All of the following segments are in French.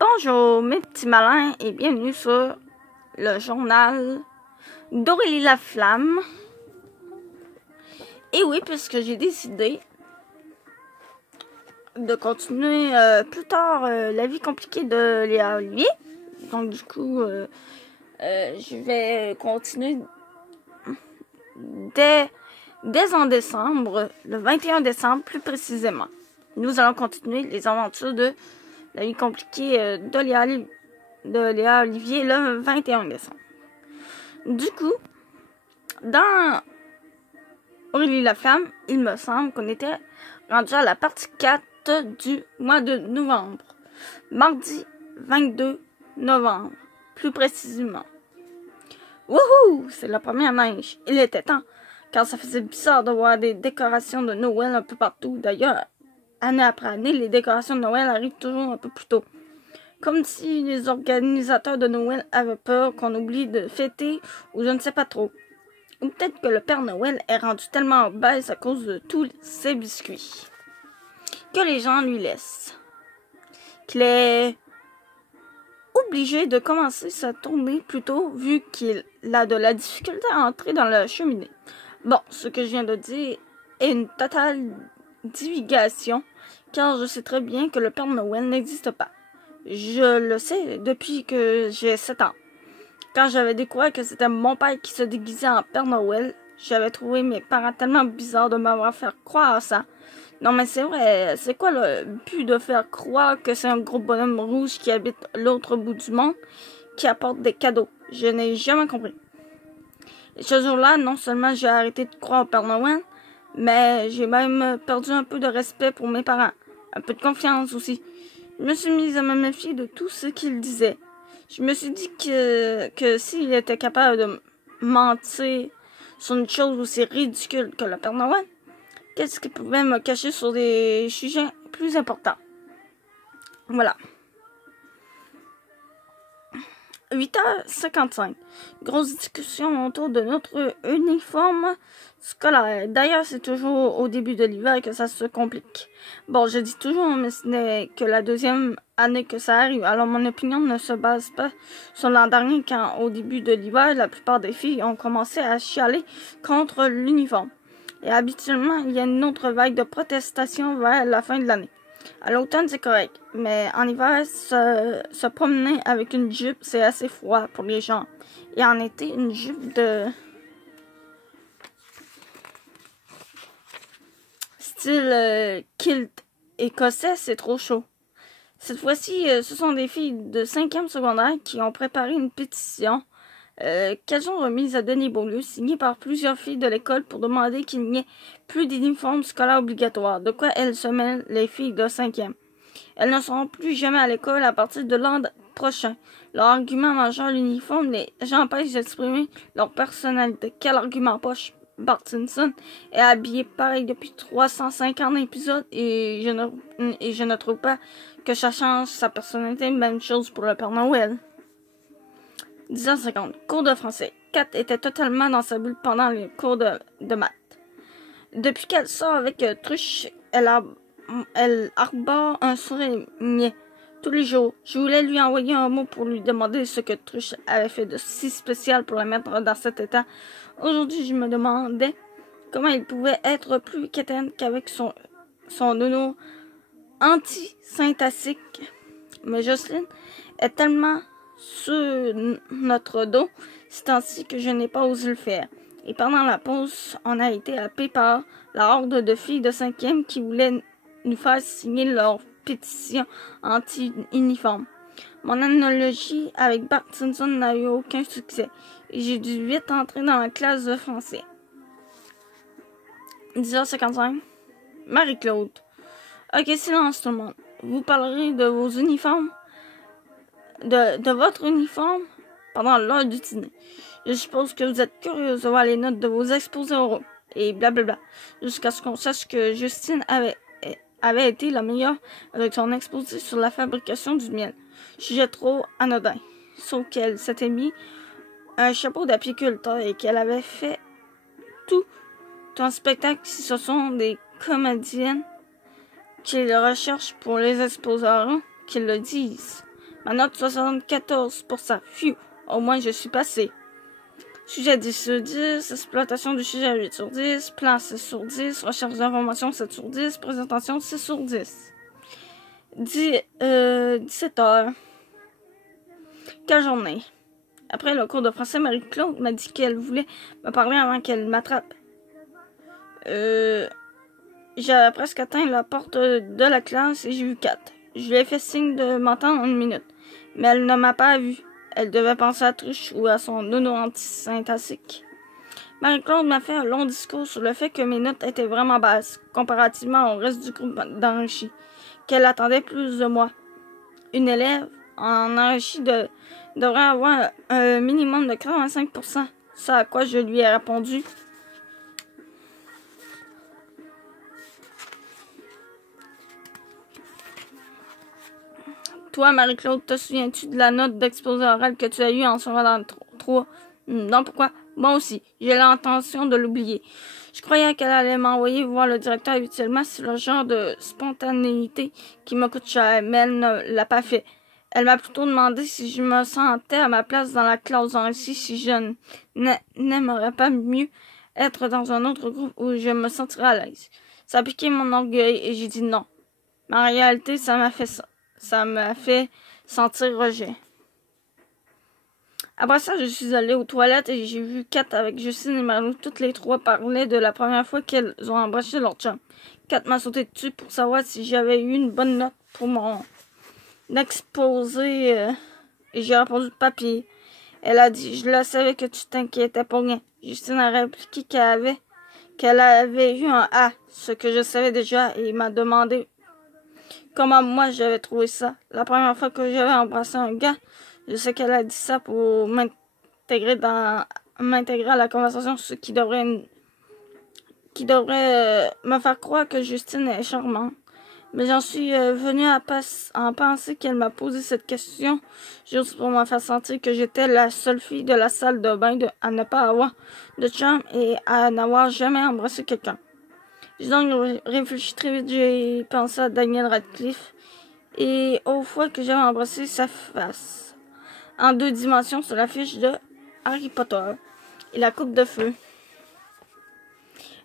Bonjour mes petits malins et bienvenue sur le journal d'Aurélie Laflamme. Et oui, puisque j'ai décidé de continuer plus tard la vie compliquée de Léa Olivier. Donc du coup, je vais continuer dès en décembre, le 21 décembre plus précisément. Nous allons continuer les aventures de la vie compliquée de Léa Olivier le 21 décembre. Du coup, dans Aurélie Laflamme, il me semble qu'on était rendu à la partie 4 du mois de novembre. Mardi 22 novembre, plus précisément. Wouhou! C'est la première neige. Il était temps, car ça faisait bizarre de voir des décorations de Noël un peu partout. D'ailleurs, année après année, les décorations de Noël arrivent toujours un peu plus tôt. Comme si les organisateurs de Noël avaient peur qu'on oublie de fêter ou je ne sais pas trop. Ou peut-être que le Père Noël est rendu tellement obèse à cause de tous ces biscuits que les gens lui laissent. Qu'il est obligé de commencer sa tournée plus tôt vu qu'il a de la difficulté à entrer dans la cheminée. Bon, ce que je viens de dire est une totale divagation car je sais très bien que le Père Noël n'existe pas. Je le sais depuis que j'ai 7 ans. Quand j'avais découvert que c'était mon père qui se déguisait en Père Noël, j'avais trouvé mes parents tellement bizarres de m'avoir fait croire à ça. Non mais c'est vrai, c'est quoi le but de faire croire que c'est un gros bonhomme rouge qui habite l'autre bout du monde, qui apporte des cadeaux? Je n'ai jamais compris. Et ce jour-là, non seulement j'ai arrêté de croire au Père Noël, mais j'ai même perdu un peu de respect pour mes parents. Un peu de confiance aussi. Je me suis mise à me méfier de tout ce qu'il disait. Je me suis dit que s'il était capable de mentir sur une chose aussi ridicule que le Père Noël, qu'est-ce qu'il pouvait me cacher sur des sujets plus importants? Voilà. 8h55. Grosse discussion autour de notre uniforme scolaire. D'ailleurs, c'est toujours au début de l'hiver que ça se complique. Bon, je dis toujours, mais ce n'est que la deuxième année que ça arrive. Alors, mon opinion ne se base pas sur l'an dernier quand, au début de l'hiver, la plupart des filles ont commencé à chialer contre l'uniforme. Et habituellement, il y a une autre vague de protestation vers la fin de l'année. À l'automne, c'est correct, mais en hiver, se promener avec une jupe, c'est assez froid pour les gens. Et en été, une jupe de style kilt écossais, c'est trop chaud. Cette fois-ci, ce sont des filles de 5e secondaire qui ont préparé une pétition qu'elles ont remise à Denis Beaulieu, signée par plusieurs filles de l'école pour demander qu'il n'y ait plus d'uniformes scolaires obligatoires, de quoi elles se mêlent les filles de 5e. Elles ne seront plus jamais à l'école à partir de l'an prochain. Leur argument majeur, l'uniforme, les gens empêchent d'exprimer leur personnalité. Quel argument poche? Bart Simpson est habillé pareil depuis 350 épisodes et je ne trouve pas que ça change sa personnalité. Même chose pour le Père Noël. 10h50. Cours de français. Kat était totalement dans sa bulle pendant les cours de maths. Depuis qu'elle sort avec Truche, elle arbore un sourire niais. Tous les jours, je voulais lui envoyer un mot pour lui demander ce que Truche avait fait de si spécial pour la mettre dans cet état. Aujourd'hui, je me demandais comment il pouvait être plus quétaine qu'avec son nono anti-syntactique. Mais Jocelyne est tellement sur notre dos c'est ainsi que je n'ai pas osé le faire. Et pendant la pause, on a été happé par la horde de filles de 5e qui voulaient nous faire signer leur pétition anti-uniforme. Mon analogie avec Bart Simpson n'a eu aucun succès et j'ai dû vite entrer dans la classe de français. 10h55. Marie-Claude. Ok, silence tout le monde. Vous parlerez de vos uniformes? De votre uniforme pendant l'heure du dîner. Je suppose que vous êtes curieuse de voir les notes de vos exposés oraux et blablabla, jusqu'à ce qu'on sache que Justine avait été la meilleure avec son exposé sur la fabrication du miel. Sujet trop anodin, sauf qu'elle s'était mis un chapeau d'apiculteur et qu'elle avait fait tout un spectacle si ce sont des comédiennes qui le recherchent pour les exposés oraux, qu'ils le disent. Ma note 74%. Phew, au moins je suis passé. Sujet 10 sur 10, exploitation du sujet 8 sur 10, plan 6 sur 10, recherche d'informations 7 sur 10, présentation 6 sur 10. 17 heures. Quelle journée? Après le cours de français, Marie-Claude m'a dit qu'elle voulait me parler avant qu'elle m'attrape. J'avais presque atteint la porte de la classe et j'ai vu Kat. Je lui ai fait signe de m'entendre en 1 minute, mais elle ne m'a pas vu. Elle devait penser à Truche ou à son nono antisyntaxique. Marie-Claude m'a fait un long discours sur le fait que mes notes étaient vraiment basses, comparativement au reste du groupe d'enrichis, qu'elle attendait plus de moi. Une élève en enrichi devrait avoir un minimum de 85%. C'est à quoi je lui ai répondu. Toi, Marie-Claude, te souviens-tu de la note d'exposé oral que tu as eue en secondaire 3? Non, pourquoi? Moi aussi, j'ai l'intention de l'oublier. Je croyais qu'elle allait m'envoyer voir le directeur habituellement. C'est le genre de spontanéité qui me coûte cher, mais elle ne l'a pas fait. Elle m'a plutôt demandé si je me sentais à ma place dans la classe ici, si je n'aimerais pas mieux être dans un autre groupe où je me sentirais à l'aise. Ça a piqué mon orgueil et j'ai dit non. Mais en réalité, ça m'a fait sentir rejet. Après ça, je suis allée aux toilettes et j'ai vu Kat avec Justine et Marie. Toutes les trois parlaient de la première fois qu'elles ont embrassé leur chum. Kat m'a sauté dessus pour savoir si j'avais eu une bonne note pour mon exposé et j'ai répondu papier. Elle a dit, je le savais que tu t'inquiétais pour rien. Justine a répliqué qu'elle avait eu un A, ce que je savais déjà, et m'a demandé comment moi j'avais trouvé ça. La première fois que j'avais embrassé un gars, je sais qu'elle a dit ça pour m'intégrer à la conversation, ce qui devrait me faire croire que Justine est charmante. Mais j'en suis venue à en penser qu'elle m'a posé cette question juste pour me faire sentir que j'étais la seule fille de la salle de bain à ne pas avoir de chum et à n'avoir jamais embrassé quelqu'un. J'ai donc réfléchi très vite, j'ai pensé à Daniel Radcliffe et aux fois que j'avais embrassé sa face en 2 dimensions sur l'affiche de Harry Potter et la coupe de feu.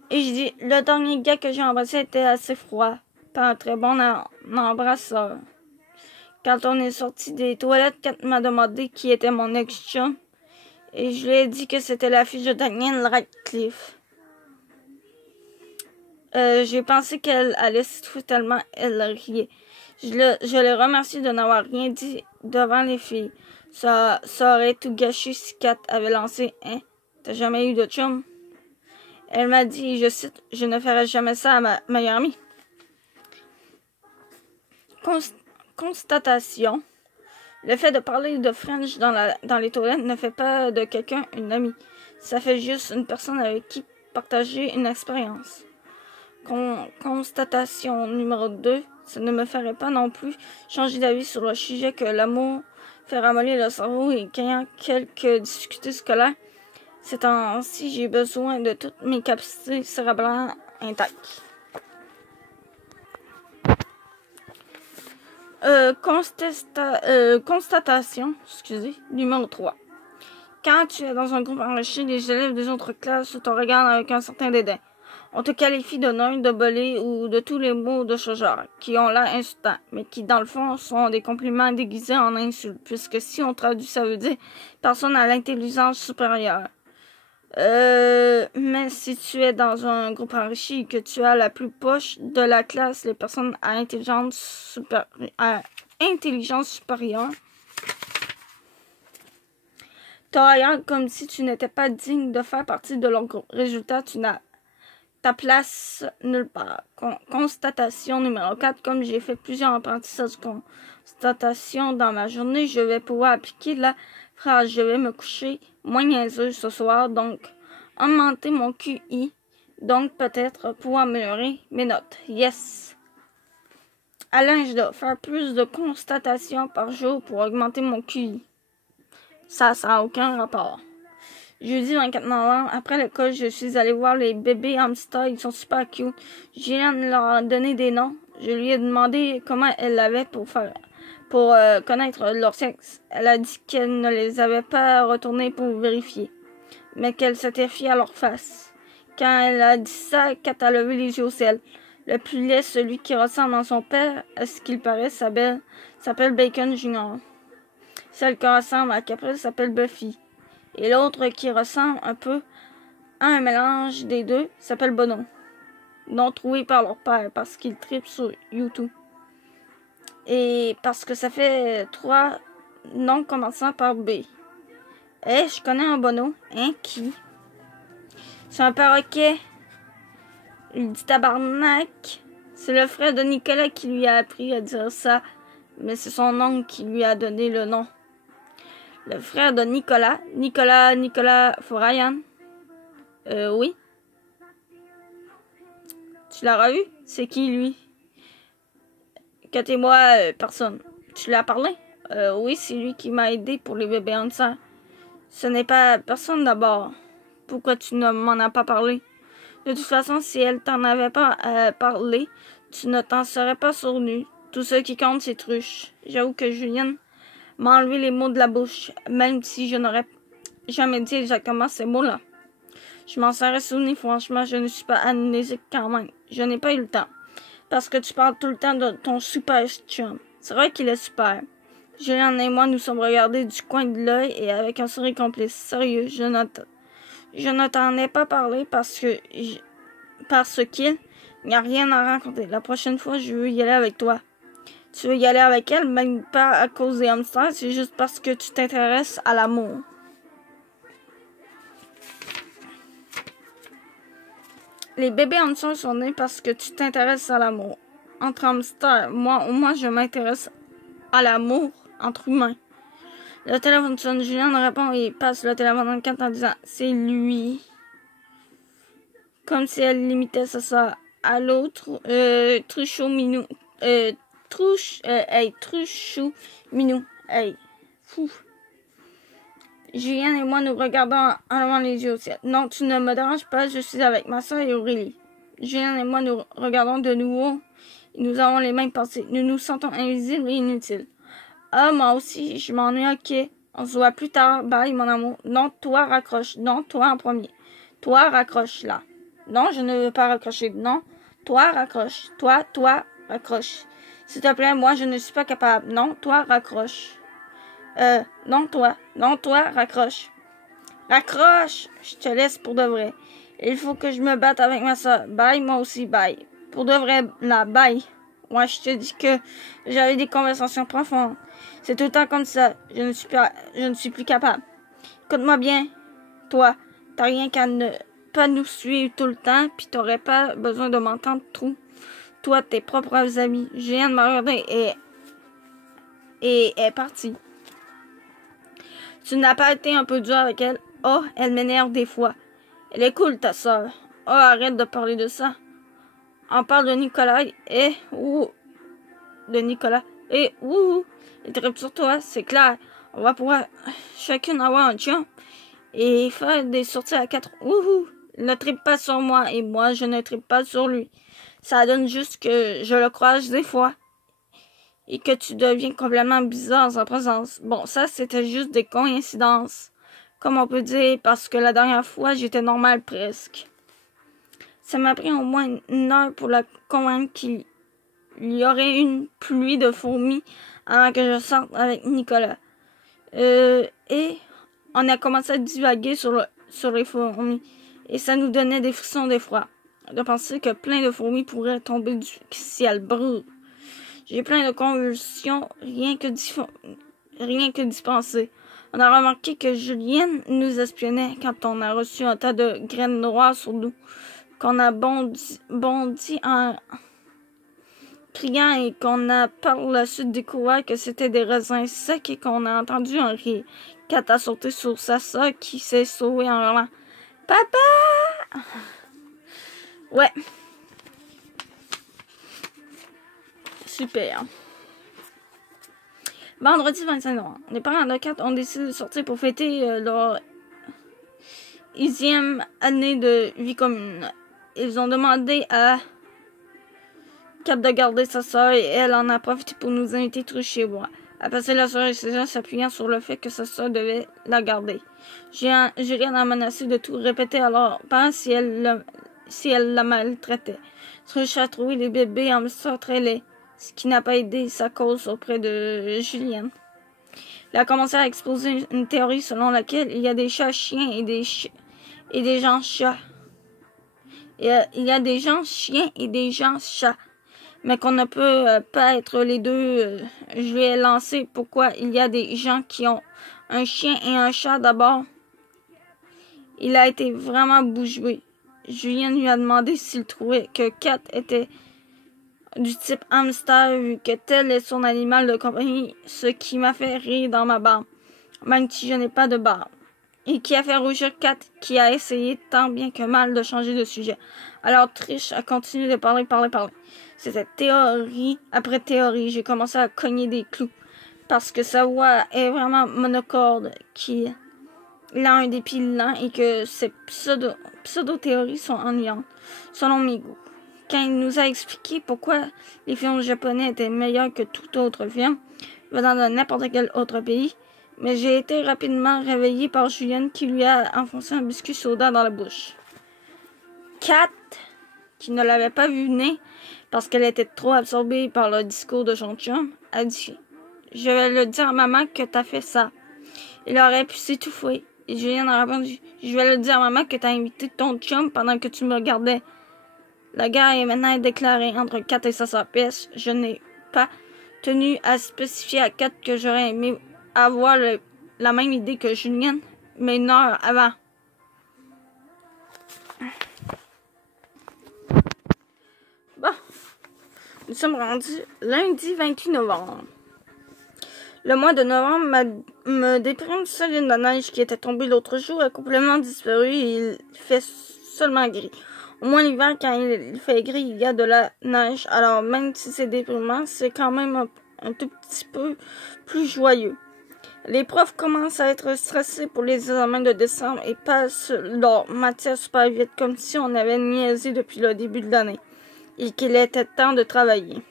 Et j'ai dit, le dernier gars que j'ai embrassé était assez froid, pas un très bon embrasseur. Quand on est sorti des toilettes, Kat m'a demandé qui était mon ex-chum et je lui ai dit que c'était l'affiche de Daniel Radcliffe. J'ai pensé qu'elle allait s'étouffer tellement elle riait. Je l'ai remercié de n'avoir rien dit devant les filles. Ça aurait tout gâché si Kat avait lancé « Hein, t'as jamais eu de chum? » Elle m'a dit, je cite, « Je ne ferai jamais ça à ma meilleure amie. » Constatation. Le fait de parler de French dans les toilettes ne fait pas de quelqu'un une amie. Ça fait juste une personne avec qui partager une expérience. Constatation numéro 2. Ça ne me ferait pas non plus changer d'avis sur le sujet que l'amour fait ramollir le cerveau et qu'ayant quelques difficultés scolaires, ces temps-ci, j'ai besoin de toutes mes capacités cérébrales intactes. Constatation, numéro 3. Quand tu es dans un groupe enrichi, les élèves des autres classes te regardent avec un certain dédain. On te qualifie de nain, de bolé ou de tous les mots de ce genre, qui ont l'air insultants, mais qui, dans le fond, sont des compliments déguisés en insultes, puisque si on traduit, ça veut dire personne à l'intelligence supérieure. Mais si tu es dans un groupe enrichi et que tu as la plus poche de la classe, les personnes à intelligence supérieure te regardent comme si tu n'étais pas digne de faire partie de leur groupe. Résultat, tu n'as ta place nulle part. Constatation numéro 4. Comme j'ai fait plusieurs apprentissages constatation dans ma journée, je vais pouvoir appliquer la phrase « Je vais me coucher moins niaiseux ce soir », donc augmenter mon QI, donc peut-être pouvoir améliorer mes notes. Yes! Alain, je dois faire plus de constatations par jour pour augmenter mon QI. Ça n'a aucun rapport. Jeudi 24 novembre, après l'école, je suis allée voir les bébés hamsters. Ils sont super cute. Je viens de leur donner des noms. Je lui ai demandé comment elle l'avait pour faire pour connaître leur sexe. Elle a dit qu'elle ne les avait pas retournés pour vérifier, mais qu'elle s'était fiée à leur face. Quand elle a dit ça, Kat a levé les yeux au ciel. Le plus laid, celui qui ressemble à son père, à ce qu'il paraît, s'appelle Bacon Jr. Celle qui ressemble à Caprice s'appelle Buffy. Et l'autre qui ressemble un peu à un mélange des deux s'appelle Bono. Non trouvé par leur père parce qu'ils tripent sur YouTube. Et parce que ça fait 3 noms commençant par B. Je connais un Bono. Hein, qui? C'est un perroquet. Il dit tabarnak. C'est le frère de Nicolas qui lui a appris à dire ça. Mais c'est son oncle qui lui a donné le nom. Le frère de Nicolas Forayan. Oui. Tu l'as revu? C'est qui, lui? Kat et moi, personne. Tu l'as parlé? Oui, c'est lui qui m'a aidé pour les bébés enceinte. Ce n'est pas personne d'abord. Pourquoi tu ne m'en as pas parlé? De toute façon, si elle t'en avait pas parlé, tu ne t'en serais pas souvenu. Tout ce qui compte, c'est Truche. J'avoue que Julienne m'a enlevé les mots de la bouche, même si je n'aurais jamais dit exactement ces mots-là. Je m'en serais souvenu, franchement, je ne suis pas amnésique quand même. Je n'ai pas eu le temps. Parce que tu parles tout le temps de ton super chum. C'est vrai qu'il est super. Julienne et moi nous sommes regardés du coin de l'œil et avec un sourire complice. Sérieux, je ne t'en ai pas parlé parce qu'il n'y a rien à raconter. La prochaine fois, je veux y aller avec toi. Tu veux y aller avec elle, même pas à cause des hamsters, c'est juste parce que tu t'intéresses à l'amour. Les bébés hamsters sont nés parce que tu t'intéresses à l'amour. Entre hamsters, moi je m'intéresse à l'amour entre humains. Le téléphone sonne, Julien répond et passe le téléphone en 4 en disant « C'est lui ». Comme si elle limitait sa soeur à l'autre. Truchou Minou. Truchou Minou. Hey. Fou. Julien et moi nous regardons en levant les yeux au ciel. Non, tu ne me déranges pas, je suis avec ma soeur et Aurélie. Julien et moi nous regardons de nouveau. Et nous avons les mêmes pensées. Nous nous sentons invisibles et inutiles. Ah, moi aussi, je m'ennuie, ok. On se voit plus tard. Bye, mon amour. Non, toi, raccroche. Non, toi en premier. Toi, raccroche, là. Non, je ne veux pas raccrocher. Non, toi, raccroche. Toi, raccroche. S'il te plaît, moi, je ne suis pas capable. Non, toi, raccroche. Non, toi, raccroche. Raccroche! Je te laisse pour de vrai. Il faut que je me batte avec ma soeur. Bye, moi aussi, bye. Pour de vrai, là, bye. Moi, je te dis que j'avais des conversations profondes. C'est tout le temps comme ça. Je ne suis plus capable. Écoute-moi bien. Toi, t'as rien qu'à ne pas nous suivre tout le temps, puis t'aurais pas besoin de m'entendre trop. Toi, tes propres amis. Julien m'a regardé et est partie. Tu n'as pas été un peu dur avec elle? Oh, elle m'énerve des fois. Elle est cool, ta soeur. Oh, arrête de parler de ça. On parle de Nicolas il tripe sur toi, c'est clair. On va pouvoir chacune avoir un chum et faire des sorties à 4. Il ne tripe pas sur moi et moi je ne tripe pas sur lui. Ça donne juste que je le croise des fois et que tu deviens complètement bizarre en sa présence. Bon, ça c'était juste des coïncidences, comme on peut dire, parce que la dernière fois j'étais normale presque. Ça m'a pris au moins 1 heure pour la convaincre qu'il y aurait une pluie de fourmis avant que je sorte avec Nicolas. Et on a commencé à divaguer sur les fourmis. Et ça nous donnait des frissons d'effroi. De penser que plein de fourmis pourraient tomber du ciel brûle. J'ai plein de convulsions, rien que d'y penser. On a remarqué que Julienne nous espionnait quand on a reçu un tas de graines noires sur nous. Qu'on a bondi en criant et qu'on a par la suite découvert que c'était des raisins secs et qu'on a entendu un rire. Kat a sauté sur sa soeur qui s'est sauvée en hurlant « Papa! » Ouais. Super. Vendredi 25 novembre. Les parents de Kat ont décidé de sortir pour fêter leur 10e année de vie commune. Ils ont demandé à Kat de garder sa soeur et elle en a profité pour nous inviter tous chez moi. A passé la soirée chez elle, s'appuyant sur le fait que sa soeur devait la garder. Julien a menacé de tout répéter à leurs parents si elle la maltraitait. Trish a trouvé les bébés en histoire très laid, ce qui n'a pas aidé sa cause auprès de Julienne. Il a commencé à exposer une théorie selon laquelle il y a des chats chiens et des gens chats. Il y a des gens chiens et des gens chats, mais qu'on ne peut pas être les deux. Je lui ai lancé pourquoi il y a des gens qui ont un chien et un chat d'abord. Il a été vraiment bouche bée. Julien lui a demandé s'il trouvait que Kat était du type hamster vu que tel est son animal de compagnie, ce qui m'a fait rire dans ma barbe, même si je n'ai pas de barbe. Et qui a fait rougir Kat, qui a essayé tant bien que mal de changer de sujet. Alors Trish a continué de parler. C'était théorie après théorie. J'ai commencé à cogner des clous, parce que sa voix est vraiment monocorde, qu'il a un dépit lent et que ses pseudo-théories sont ennuyantes, selon mes goûts. Quand il nous a expliqué pourquoi les films japonais étaient meilleurs que tout autre film, venant de n'importe quel autre pays, mais j'ai été rapidement réveillée par Julienne qui lui a enfoncé un biscuit soda dans la bouche. Kat, qui ne l'avait pas vu venir parce qu'elle était trop absorbée par le discours de son chum, a dit « Je vais le dire à maman que t'as fait ça. » Il aurait pu s'étouffer. Et Julienne a répondu « Je vais le dire à maman que t'as invité ton chum pendant que tu me regardais. » La guerre est maintenant déclarée entre Kat et sa sœur. PS, je n'ai pas tenu à spécifier à Kat que j'aurais aimé avoir la même idée que Julienne, mais une heure avant. Bon, nous sommes rendus lundi 28 novembre. Le mois de novembre me déprime. Seule une de neige qui était tombée l'autre jour a complètement disparu et il fait seulement gris. Au moins l'hiver, quand il fait gris, il y a de la neige. Alors même si c'est déprimant, c'est quand même un tout petit peu plus joyeux. Les profs commencent à être stressés pour les examens de décembre et passent leur matière super vite, comme si on avait niaisé depuis le début de l'année et qu'il était temps de travailler.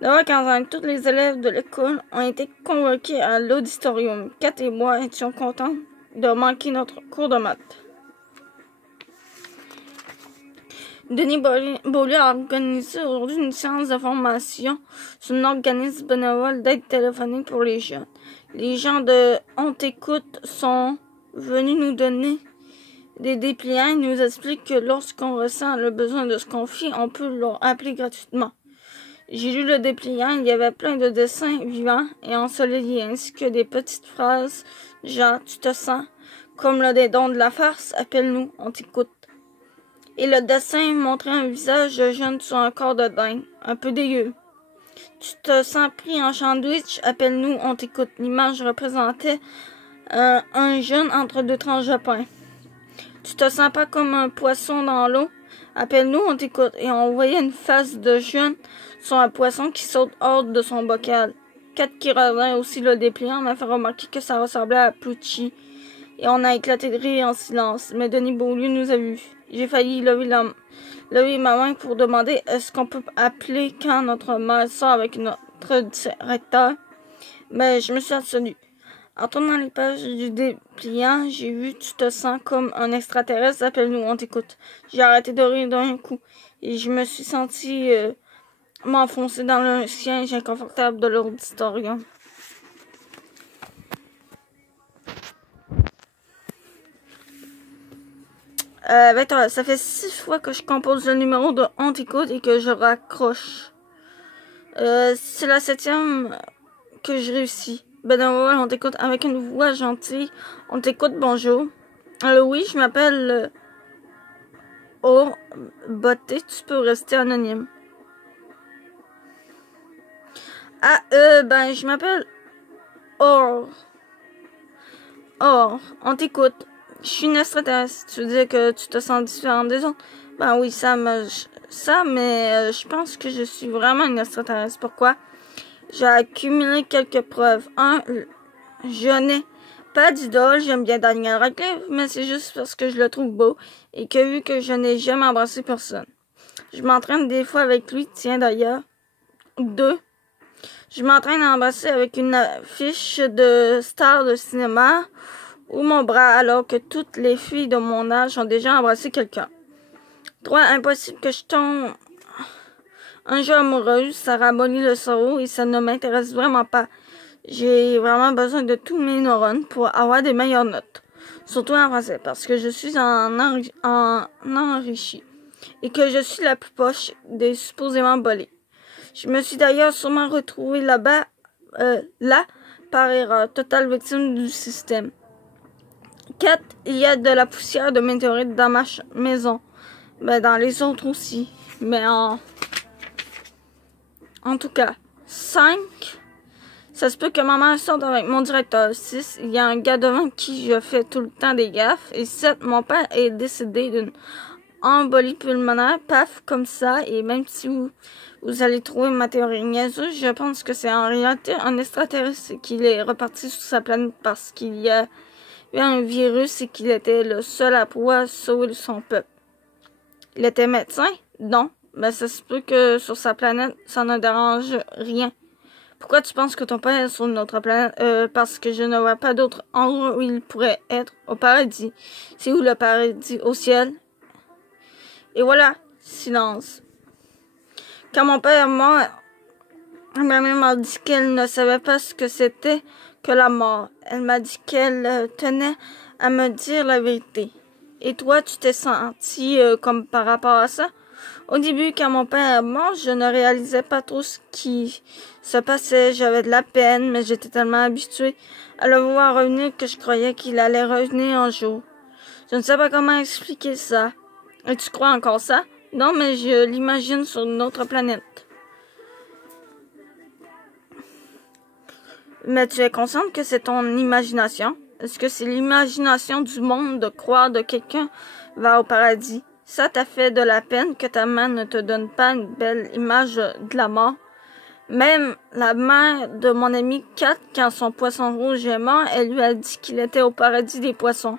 Quand tous les élèves de l'école ont été convoqués à l'auditorium. Kat et moi étions contents de manquer notre cours de maths. Denis Beaulieu a organisé aujourd'hui une séance de formation sur un organisme bénévole d'aide téléphonique pour les jeunes. Les gens de On t'écoute sont venus nous donner des dépliants et nous expliquent que lorsqu'on ressent le besoin de se confier, on peut leur appeler gratuitement. J'ai lu le dépliant, il y avait plein de dessins vivants et ensoleillés, ainsi que des petites phrases genre « Tu te sens comme le dédon de la farce, appelle-nous, on t'écoute ». Et le dessin montrait un visage de jeune sur un corps de dinde, un peu dégueu. Tu te sens pris en sandwich, appelle-nous, on t'écoute. L'image représentait un jeune entre deux tranches de pain. Tu te sens pas comme un poisson dans l'eau, appelle-nous, on t'écoute. Et on voyait une face de jeune sur un poisson qui saute hors de son bocal. Kat, qui regardait aussi le dépliant, m'a fait remarquer que ça ressemblait à Pluchy. Et on a éclaté de rire en silence. Mais Denis Beaulieu nous a vus. J'ai failli lever ma main pour demander est-ce qu'on peut appeler quand notre mère sort avec notre directeur. Mais je me suis abstenue. En tournant les pages du dépliant, j'ai vu tu te sens comme un extraterrestre, appelle-nous, on t'écoute. J'ai arrêté de rire d'un coup et je me suis sentie m'enfoncer dans le siège inconfortable de l'auditorium. Ça fait 6 fois que je compose le numéro de On t'écoute et que je raccroche. C'est la 7e que je réussis. Bénévole, on t'écoute avec une voix gentille. On t'écoute, bonjour. Oui, je m'appelle Oh, Botté, tu peux rester anonyme. Ah, je m'appelle Or, on t'écoute. Je suis une extraterrestre. Tu veux dire que tu te sens différente des autres? Ben oui, mais je pense que je suis vraiment une extraterrestre. Pourquoi? J'ai accumulé quelques preuves. 1, je n'ai pas d'idole. J'aime bien Daniel Radcliffe, mais c'est juste parce que je le trouve beau et que vu que je n'ai jamais embrassé personne. Je m'entraîne des fois avec lui, tiens d'ailleurs. 2. Je m'entraîne à embrasser avec une affiche de star de cinéma ou mon bras alors que toutes les filles de mon âge ont déjà embrassé quelqu'un. 3. Impossible que je tombe un jeu amoureuse, ça ramollit le cerveau et ça ne m'intéresse vraiment pas. J'ai vraiment besoin de tous mes neurones pour avoir des meilleures notes. Surtout en français, parce que je suis en enrichi et que je suis la plus poche des supposément bolés. Je me suis d'ailleurs sûrement retrouvée là par erreur, totale victime du système. 4. Il y a de la poussière de météorites dans ma maison. Ben, dans les autres aussi. Mais en tout cas. 5. Ça se peut que ma mère sorte avec mon directeur. 6. Il y a un gars devant qui je fais tout le temps des gaffes. Et 7. Mon père est décédé d'une embolie pulmonaire. Paf, comme ça. Et même si vous allez trouver ma théorie niaiseuse, je pense que c'est en réalité un extraterrestre et qu'il est reparti sur sa planète parce qu'il y a eu un virus et qu'il était le seul à pouvoir sauver son peuple. Il était médecin? Non. Mais ça se peut que sur sa planète, ça ne dérange rien. Pourquoi tu penses que ton père est sur une autre planète? Parce que je ne vois pas d'autre endroit où il pourrait être. Au paradis. C'est où le paradis? Au ciel. Et voilà. Silence. Quand mon père est mort, ma mère m'a dit qu'elle ne savait pas ce que c'était que la mort. Elle m'a dit qu'elle tenait à me dire la vérité. Et toi, tu t'es senti comme par rapport à ça? Au début, quand mon père est mort, je ne réalisais pas trop ce qui se passait. J'avais de la peine, mais j'étais tellement habituée à le voir revenir que je croyais qu'il allait revenir un jour. Je ne sais pas comment expliquer ça. Et tu crois encore ça? Non, mais je l'imagine sur une autre planète. Mais tu es consciente que c'est ton imagination? Est-ce que c'est l'imagination du monde de croire que quelqu'un va au paradis? Ça t'a fait de la peine que ta mère ne te donne pas une belle image de la mort? Même la mère de mon ami Kat, quand son poisson rouge est mort, elle lui a dit qu'il était au paradis des poissons.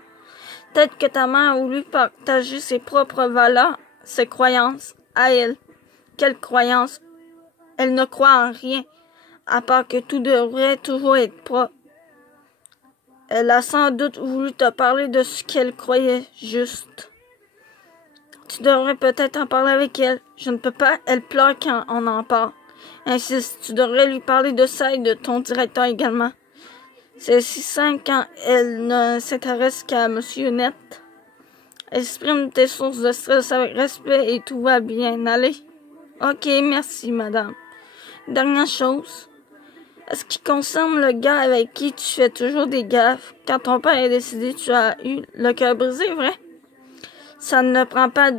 Peut-être que ta mère a voulu partager ses propres valeurs, ses croyances à elle. Quelle croyance? Elle ne croit en rien, à part que tout devrait toujours être propre. Elle a sans doute voulu te parler de ce qu'elle croyait juste. Tu devrais peut-être en parler avec elle. Je ne peux pas, elle pleure quand on en parle. Insiste, tu devrais lui parler de ça et de ton directeur également. C'est si simple quand elle ne s'intéresse qu'à Monsieur Net. Exprime tes sources de stress avec respect et tout va bien aller. Ok, merci madame. Dernière chose. Ce qui concerne le gars avec qui tu fais toujours des gaffes, quand ton père est décédé, tu as eu le cœur brisé, vrai? Ça ne prend pas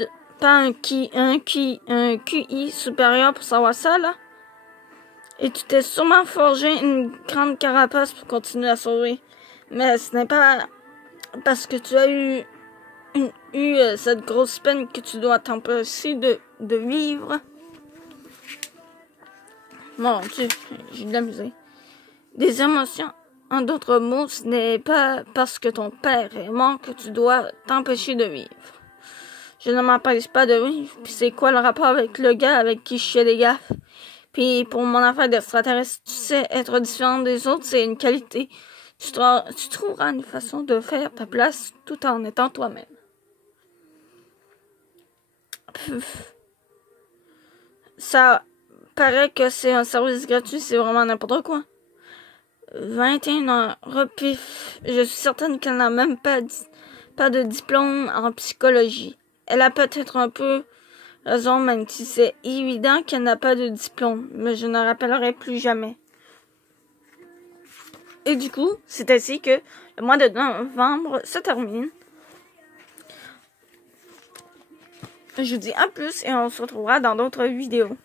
un QI supérieur pour savoir ça, là? Et tu t'es sûrement forgé une grande carapace pour continuer à sauver. Mais ce n'est pas parce que tu as eu cette grosse peine que tu dois t'empêcher de vivre. Mon Dieu, j'ai de la misère. Des émotions. En d'autres mots, ce n'est pas parce que ton père est mort que tu dois t'empêcher de vivre. Je ne m'empêche pas de vivre. Puis c'est quoi le rapport avec le gars avec qui je fais des gaffes? Puis pour mon affaire d'extraterrestre, tu sais, être différent des autres, c'est une qualité. Tu trouveras une façon de faire ta place tout en étant toi-même. Ça paraît que c'est un service gratuit, c'est vraiment n'importe quoi. 21 ans, repif. Je suis certaine qu'elle n'a même pas de diplôme en psychologie. Elle a peut-être un peu raison, même si c'est évident qu'elle n'a pas de diplôme, mais je ne rappellerai plus jamais. Et du coup, c'est ainsi que le mois de novembre se termine. Je vous dis à plus et on se retrouvera dans d'autres vidéos.